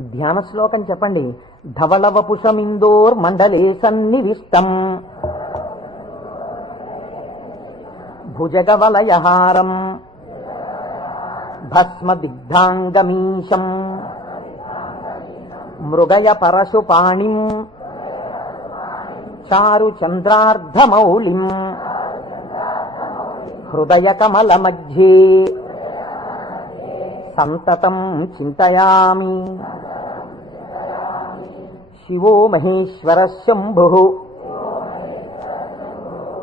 ధ్యాన శ్లోకం చెప్పండి. ధవళవపుషమిందోర్ మండలే సన్నివిష్టం. భుజగవలయహారం. భస్మదిగ్ధాంగమీశం. మృగయ పరశుపాణిం చారు చంద్రార్ధమౌళిం హృదయ కమల మధ్యే సంతతం చింతయామి. శివో మహేశ్వర శంభు.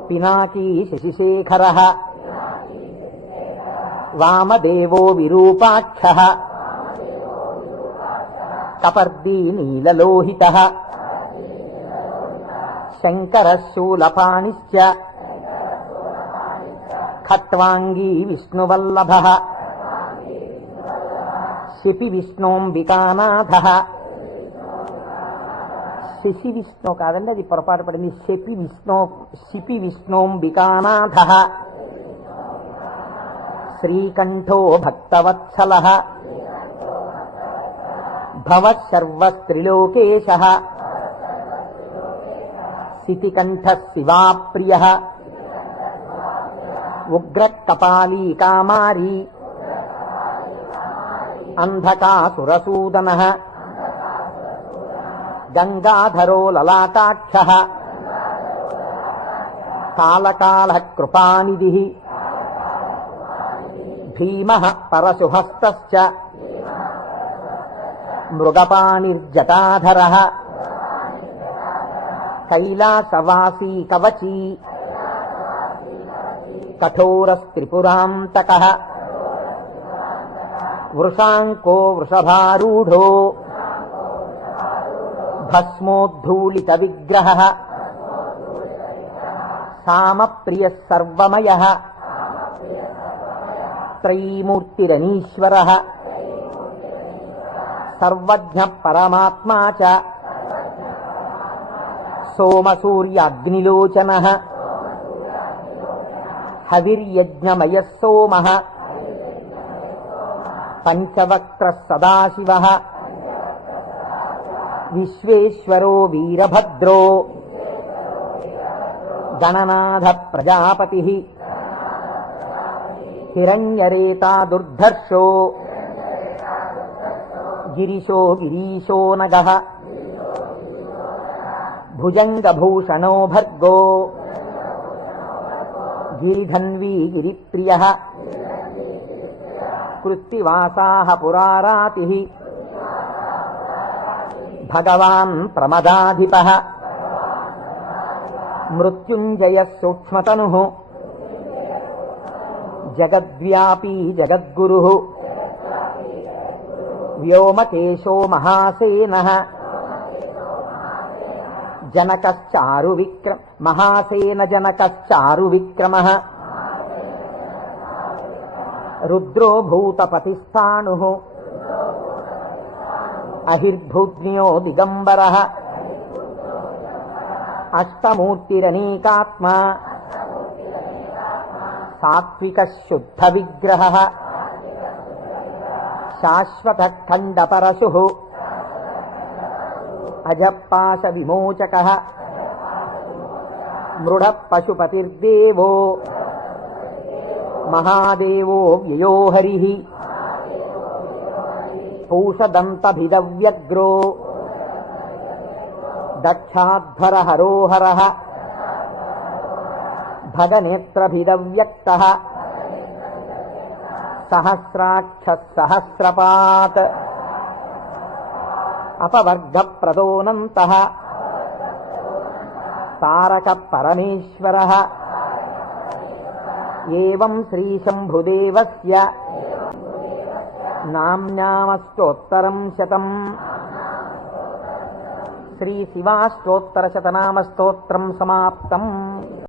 పినాకీ శశిశేఖర. వామదేవో విరూపాక్ష. కపర్దీ నీలలోహిత శంకర శూలపాణిశ్చ ఖట్వాంగీ విష్ణువల్లభ. శిపి విష్ణోంబికానాథ శశి విష్ణు కాదండి అది పొరపాటు పడింది. శపి విష్ణు శిపి విష్ణోంబికానాథ. శ్రీకంఠో భక్తవత్సల. భవ సర్వస్త్రిలోకేశ శితికంఠ శివాప్రియ. ఉగ్రకపాలీ కామారీ అంధకాసురసూదన. గంగాధరో లలాటాఖ్య. కాళకాల కృపానిధి భీమ పరశుహస్త మృగపాణిర్జటాధర. కైలాసవాసీ కవచీ కఠోరస్త్రిపురాంతక. వృషాంకో వృషభారూఢో. భస్మోద్ధూళిత విగ్రహ సామప్రియ సర్వమయ. త్రైమూర్తిరనీశ్వర సర్వజ్ఞ పరమాత్మా చ. సోమసూర్యాగ్నిలోచన. హవిర్యజ్ఞమయ సోమ. పంచవక్త్ర సదాశివ విశ్వేశ్వరో వీరభద్రో. గణనాథ ప్రజాపతి. హిరణ్యరేతా దుర్ధర్షో. గిరిశో గిరీశో నగ. భుజంగభూషణో భర్గో. గిరిధన్వీ గిరిప్రియ. కృత్తివాసా పురారాతి. భగవాన్ ప్రమదాధిప మృత్యుంజయ సూక్ష్మతను జగద్వ్యాపీ జగద్గురు వ్యోమకేశో మహాసేన జనకశ్చారు విక్రమ మహాసేన జనకశ్చారు విక్రమ రుద్రో భూతపతిస్థాణు అహిర్భూజ్ఞో దిగంబర అష్టమూర్తిరనేకాత్మ సాత్విక శుద్ధ విగ్రహ శాశ్వత ఖండపరశు అజపాశ విమోచక మృఢ పశుపతిర్దేవో మహాదేవో వ్యయోహరి హరి పూషదంతభిదవ్యగ్రో దక్షాధ్వర హరోహర భగనేత్రభిదవ్యక్త సహస్రాక్ష సహస్రపాత్ అపవర్గ ప్రదోనంత తారక పరమేశ్వర ఏం శ్రీశంభుదేవస్య